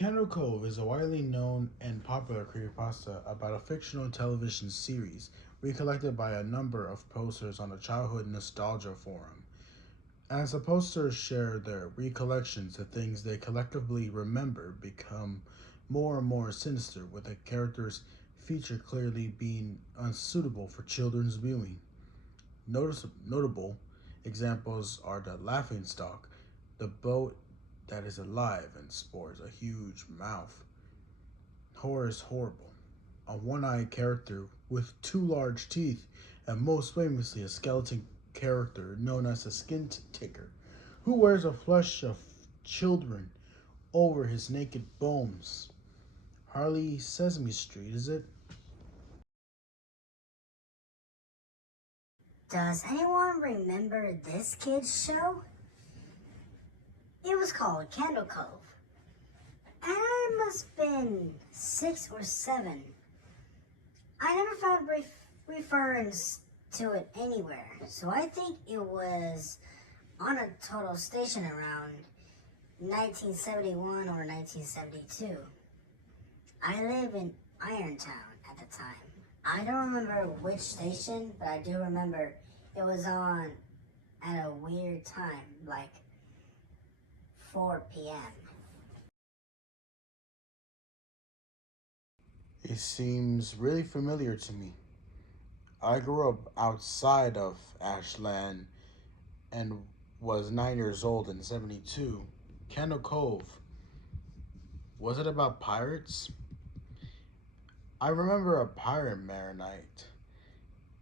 Cove is a widely known and popular creepypasta about a fictional television series recollected by a number of posters on the childhood nostalgia forum. As the posters share their recollections, the things they collectively remember become more and more sinister, with the characters featured clearly being unsuitable for children's viewing. Notable examples are the laughing stock, the boat that is alive and sports a huge mouth. Horror is horrible. A one eyed character with two large teeth, and most famously, a skeleton character known as the Skin Taker, who wears the flesh of children over his naked bones. Hardly Sesame Street, is it? Does anyone remember this kid's show? It was called Candle Cove. And I must have been 6 or 7. I never found reference to it anywhere, so I think it was on a total station around 1971 or 1972. I live in Irontown at the time. I don't remember which station, but I do remember it was on at a weird time, like 4 p.m. It seems really familiar to me. I grew up outside of Ashland and was 9 years old in 72. Candle Cove. Was it about pirates? I remember a pirate marinite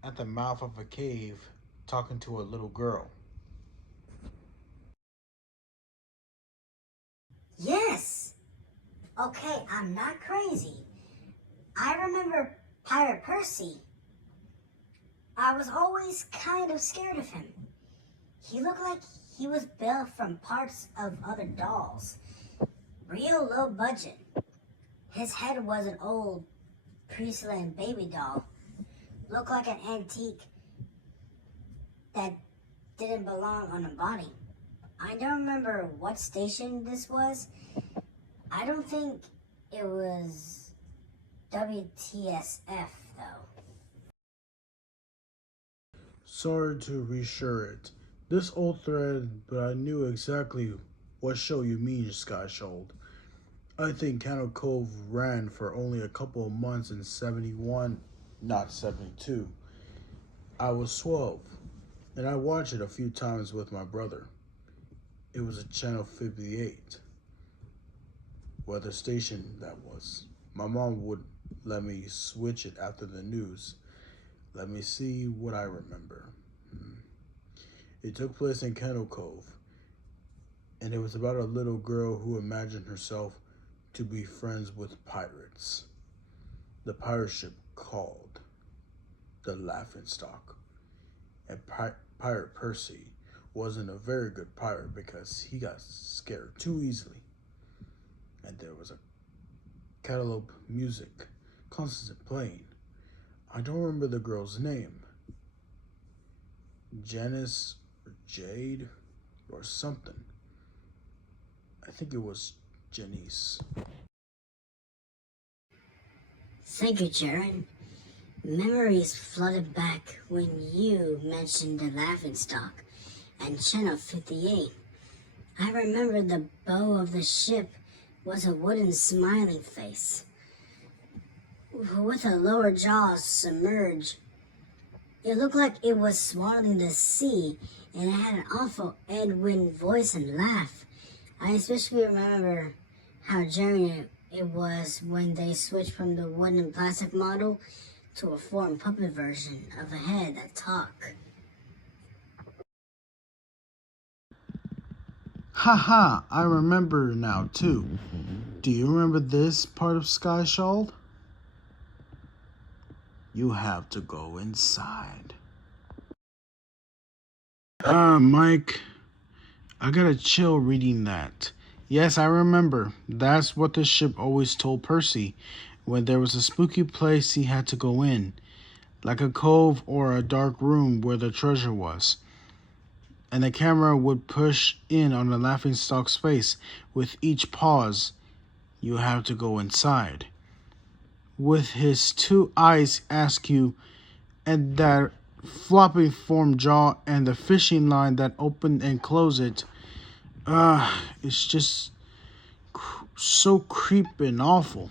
at the mouth of a cave talking to a little girl. Yes! Okay, I'm not crazy. I remember Pirate Percy. I was always kind of scared of him. He looked like he was built from parts of other dolls. Real low budget. His head was an old porcelain baby doll. Looked like an antique that didn't belong on a body. I don't remember what station this was. I don't think it was WTSF though. Sorry to reassure it. This old thread, but I knew exactly what show you mean, Skyshold. I think Candle Cove ran for only a couple of months in 71, not 72. I was 12, and I watched it a few times with my brother. It was a Channel 58. Weather station, that was. My mom would let me switch it after the news. Let me see what I remember. It took place in Candle Cove, and it was about a little girl who imagined herself to be friends with pirates. The pirate ship called the Laughingstock, and Pirate Percy wasn't a very good pirate because he got scared too easily. And there was a catalog music constantly playing. I don't remember the girl's name. Janice or Jade or something. I think it was Janice. Thank you, Jared. Memories flooded back when you mentioned the Laughingstock and Channel 58. I remember the bow of the ship was a wooden smiling face with a lower jaw submerged. It looked like it was swallowing the sea, and it had an awful Edwin voice and laugh. I especially remember how jarring it was when they switched from the wooden and plastic model to a foreign puppet version of a head that talked. Haha, I remember now too. Do you remember this part of Skyshold? You have to go inside. Mike, I gotta chill reading that. Yes, I remember. That's what the ship always told Percy when there was a spooky place he had to go in, like a cove or a dark room where the treasure was. And the camera would push in on the laughingstock's face with each pause, You have to go inside. With his two eyes ask you, and that floppy form jaw and the fishing line that open and close it. It's just so creepy and awful.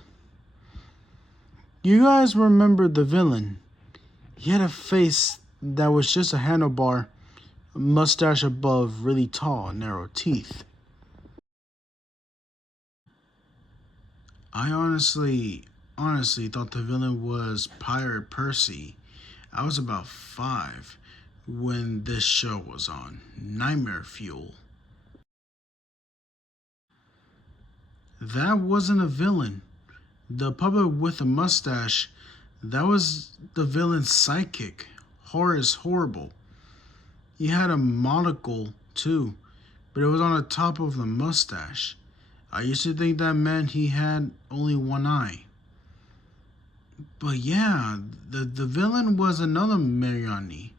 You guys remember the villain? He had a face that was just a handlebar, a mustache above, really tall, narrow teeth. I honestly thought the villain was Pirate Percy. I was about 5 when this show was on. Nightmare Fuel. That wasn't a villain. The puppet with the mustache, that was the villain's sidekick. Horace Horrible. He had a monocle too, but it was on the top of the mustache. I used to think that meant he had only one eye. But yeah, the villain was another Mariani,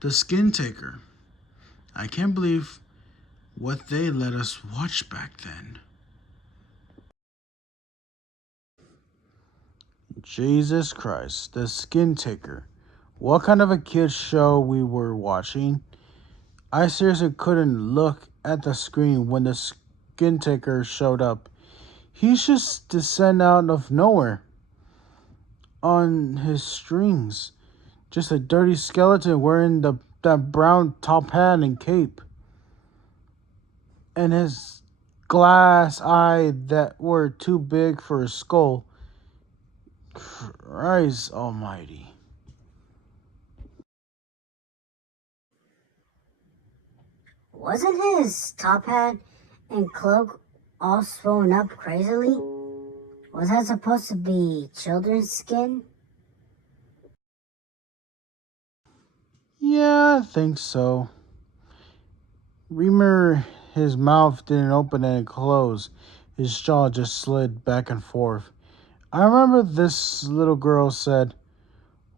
the Skin Taker. I can't believe what they let us watch back then. Jesus Christ, the Skin Taker. What kind of a kid's show we were watching? I seriously couldn't look at the screen when the Skin Taker showed up. He's just descend out of nowhere on his strings. Just a dirty skeleton wearing that brown top hat and cape. And his glass eye that were too big for his skull. Christ almighty. Wasn't his top hat and cloak all swollen up crazily? Was that supposed to be children's skin? Yeah, I think so. Remember, his mouth didn't open and close. His jaw just slid back and forth. I remember this little girl said,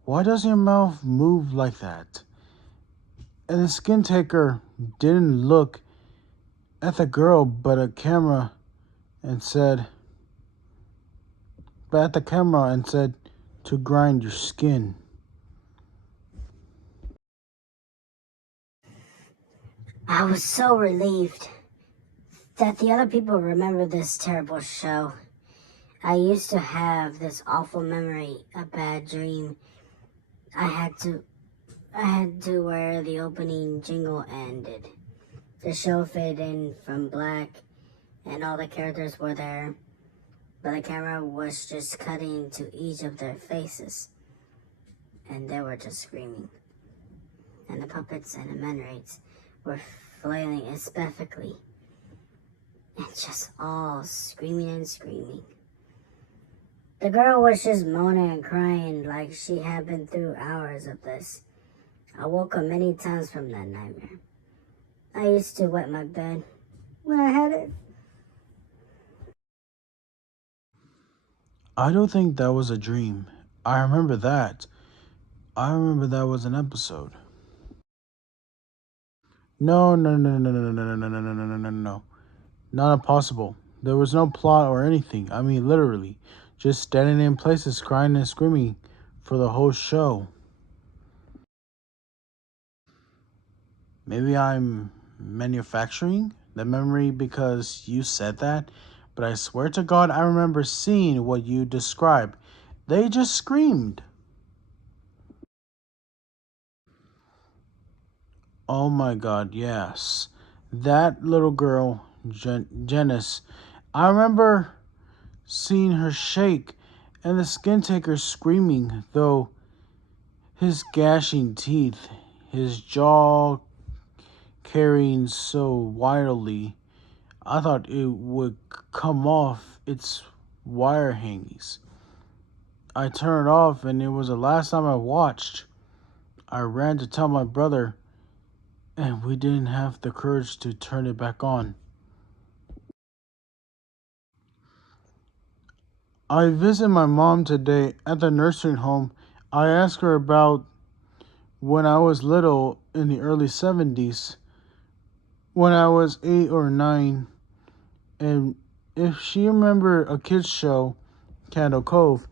"Why does your mouth move like that?" And the skin taker didn't look at the girl but at the camera and said to grind your skin. I was so relieved that the other people remember this terrible show. I used to have this awful memory, a bad dream. I had to where the opening jingle ended. The show faded in from black and all the characters were there, but the camera was just cutting to each of their faces and they were just screaming. And the puppets and the menorites were flailing especially and just all screaming and screaming. The girl was just moaning and crying like she had been through hours of this. I woke up many times from that nightmare. I used to wet my bed when I had it. I don't think that was a dream. I remember that. I remember that was an episode. No, no, no, no, no, no, no, no, no, no, no, no, no, no. Not impossible. There was no plot or anything. I mean, literally. Just standing in places crying and screaming for the whole show. Maybe I'm manufacturing the memory because you said that, but I swear to God, I remember seeing what you described. They just screamed. Oh my God, yes. That little girl, Janice, I remember seeing her shake and the skin taker screaming, though his gashing teeth, his jaw carrying so wildly, I thought it would come off its wire hangings. I turned it off and it was the last time I watched. I ran to tell my brother and we didn't have the courage to turn it back on. I visited my mom today at the nursing home. I asked her about when I was little in the early 70s, when I was 8 or 9, and if she remembered a kids show, Candle Cove,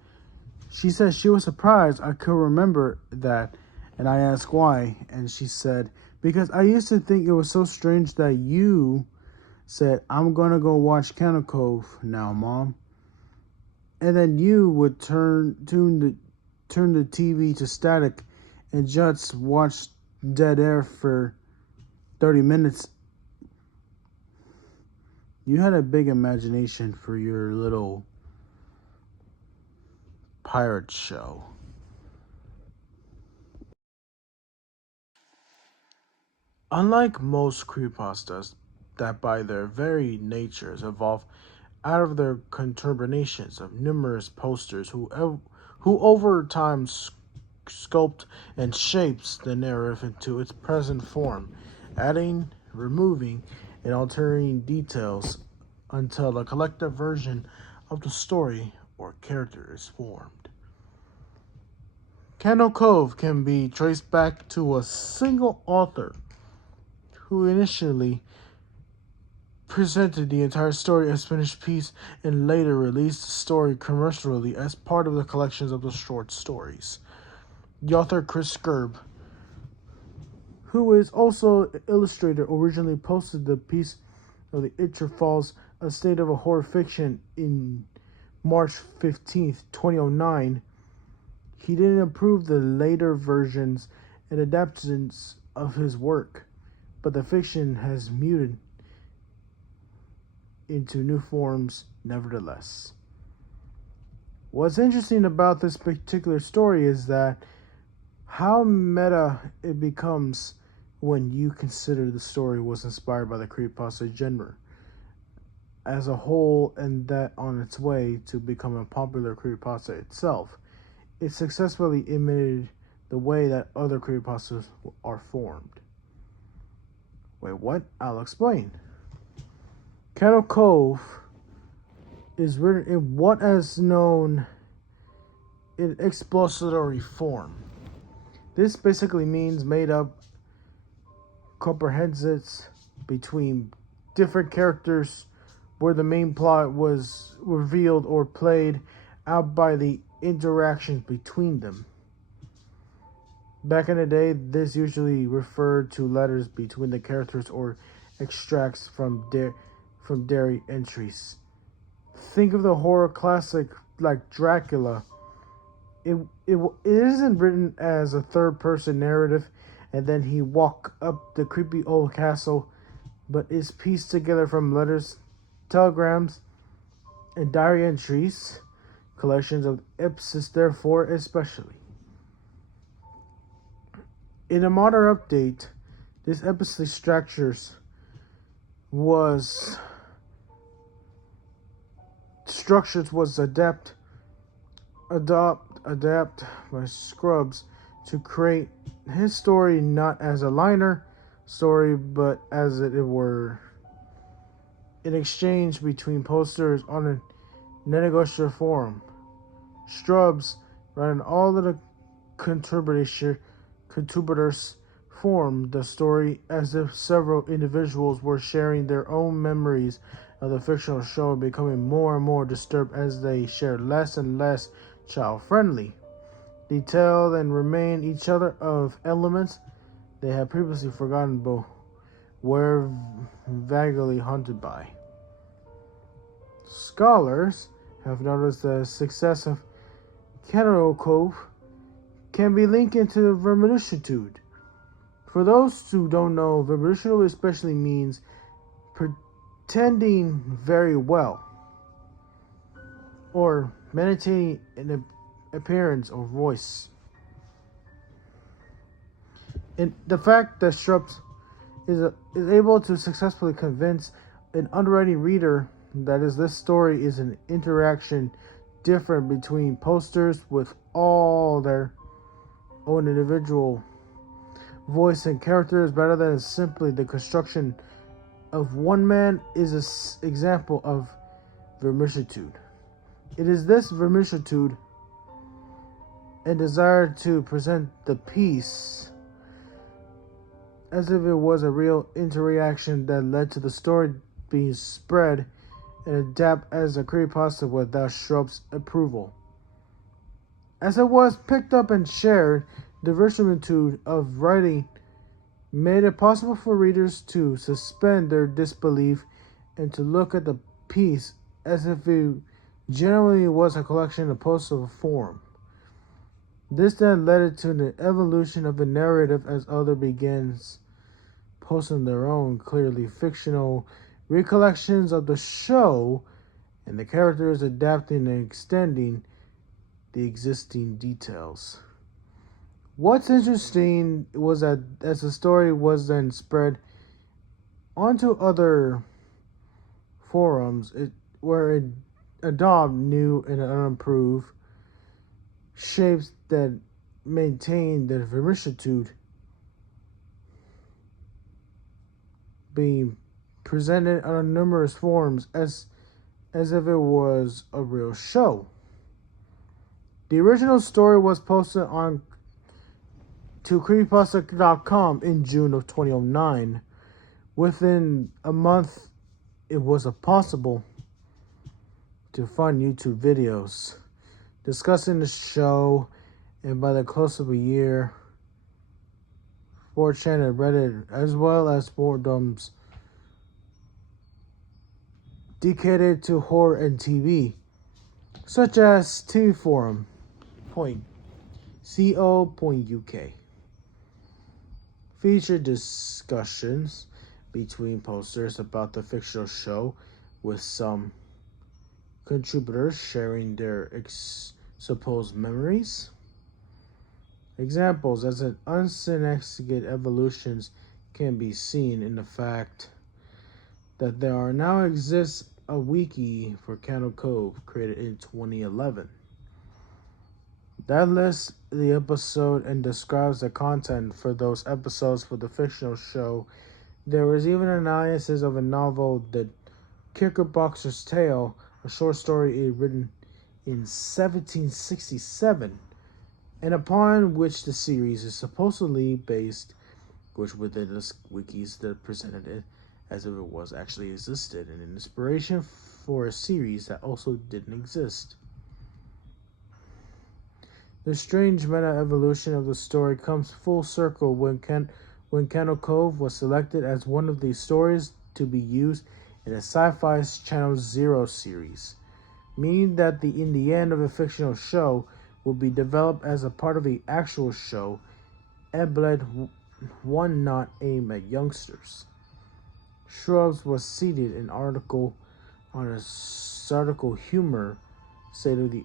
she said she was surprised I could remember that, and I asked why, and she said, because I used to think it was so strange that you said, I'm gonna go watch Candle Cove now, Mom. And then you would turn the TV to static and just watch dead air for 30 minutes. You had a big imagination for your little pirate show. Unlike most creepypastas that by their very natures evolve out of their conturbations of numerous posters who over time sculpt and shapes the narrative into its present form, adding, removing, and altering details until a collective version of the story or character is formed. Candle Cove can be traced back to a single author who initially presented the entire story as finished piece and later released the story commercially as part of the collections of the short stories. The author Chris Gerb, who is also an illustrator, originally posted the piece of The Itcher Falls, A State of a Horror Fiction in March 15th, 2009. He didn't approve the later versions and adaptations of his work, but the fiction has muted into new forms nevertheless. What's interesting about this particular story is that how meta it becomes when you consider the story was inspired by the creepypasta genre as a whole, and that on its way to become a popular creepypasta itself, it successfully imitated the way that other creepypastas are formed. Wait, what? I'll explain. Candle Cove is written in what is known in expository form. This basically means made up comprehensions between different characters where the main plot was revealed or played out by the interactions between them. Back in the day, this usually referred to letters between the characters or extracts from diary entries. Think of the horror classic like Dracula. It isn't written as a third-person narrative, and then he walk up the creepy old castle, but is pieced together from letters, telegrams, and diary entries, collections of Ipsis, therefore, especially. In a modern update, this episode structures was adapt by Scrubs to create his story not as a liner story but as it were an exchange between posters on a negotiator forum. Scrubs ran all of the contributors formed the story as if several individuals were sharing their own memories of the fictional show, becoming more and more disturbed as they shared less and less child-friendly, detailed, and remind each other of elements they had previously forgotten but were vaguely haunted by. Scholars have noticed the success of Candle Cove can be linked into verisimilitude. For those who don't know, verisimilitude especially means pretending very well, or meditating an appearance or voice. And the fact that Scrubs is able to successfully convince an underwriting reader that this story is an interaction different between posters with all their own individual voice and characters better than simply the construction of one man is an example of verisimilitude. It is this verisimilitude and desire to present the piece as if it was a real interaction that led to the story being spread and adapt as a creepypasta without Shrub's approval. As it was picked up and shared, the versatitude of writing made it possible for readers to suspend their disbelief and to look at the piece as if it genuinely was a collection opposed to a form. This then led to the evolution of the narrative as others began posting their own clearly fictional recollections of the show and the characters adapting and extending the existing details. What's interesting was that as the story was then spread onto other forums, where it adopted new and unimproved shapes that maintained the verisitude being presented on numerous forms as if it was a real show. The original story was posted on to creepypasta.com in June of 2009. Within a month, it was possible to find YouTube videos discussing the show, and by the close of a year, 4chan and Reddit, as well as forums dedicated to horror and TV, such as TV Forum. .co.uk, featured discussions between posters about the fictional show, with some contributors sharing their supposed memories. Examples as an unsignificant evolutions can be seen in the fact that there now exists a wiki for Cove created in 2011. That lists the episode and describes the content for those episodes for the fictional show. There was even an analysis of a novel, The Knickerbocker's Tale, a short story written in 1767, and upon which the series is supposedly based, which within the wikis that presented it as if it was actually existed, and an inspiration for a series that also didn't exist. The strange meta-evolution of the story comes full circle when Cove was selected as one of the stories to be used in a Sci-Fi Channel Zero series, meaning that in the end of a fictional show will be developed as a part of the actual show, and one not aimed at youngsters. Shrubs was cited in article on a satirical humor state of the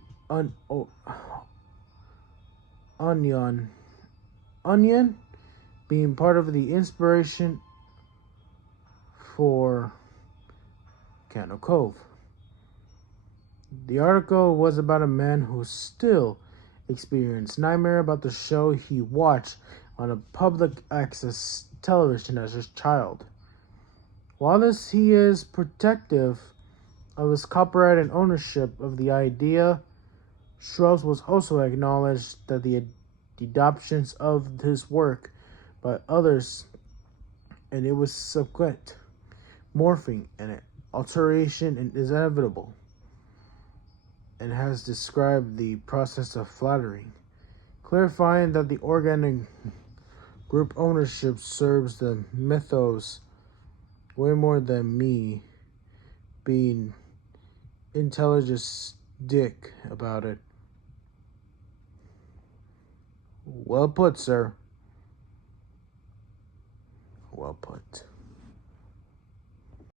Onion being part of the inspiration for Cove. The article was about a man who still experienced nightmare about the show he watched on a public access television as a child. While he is protective of his copyright and ownership of the idea, Shrubs was also acknowledged that the adoptions of his work by others, and it was subsequent morphing and alteration and is inevitable, and has described the process of flattering, clarifying that the organic group ownership serves the mythos way more than me being intelligent dick about it. Well put, sir. Well put.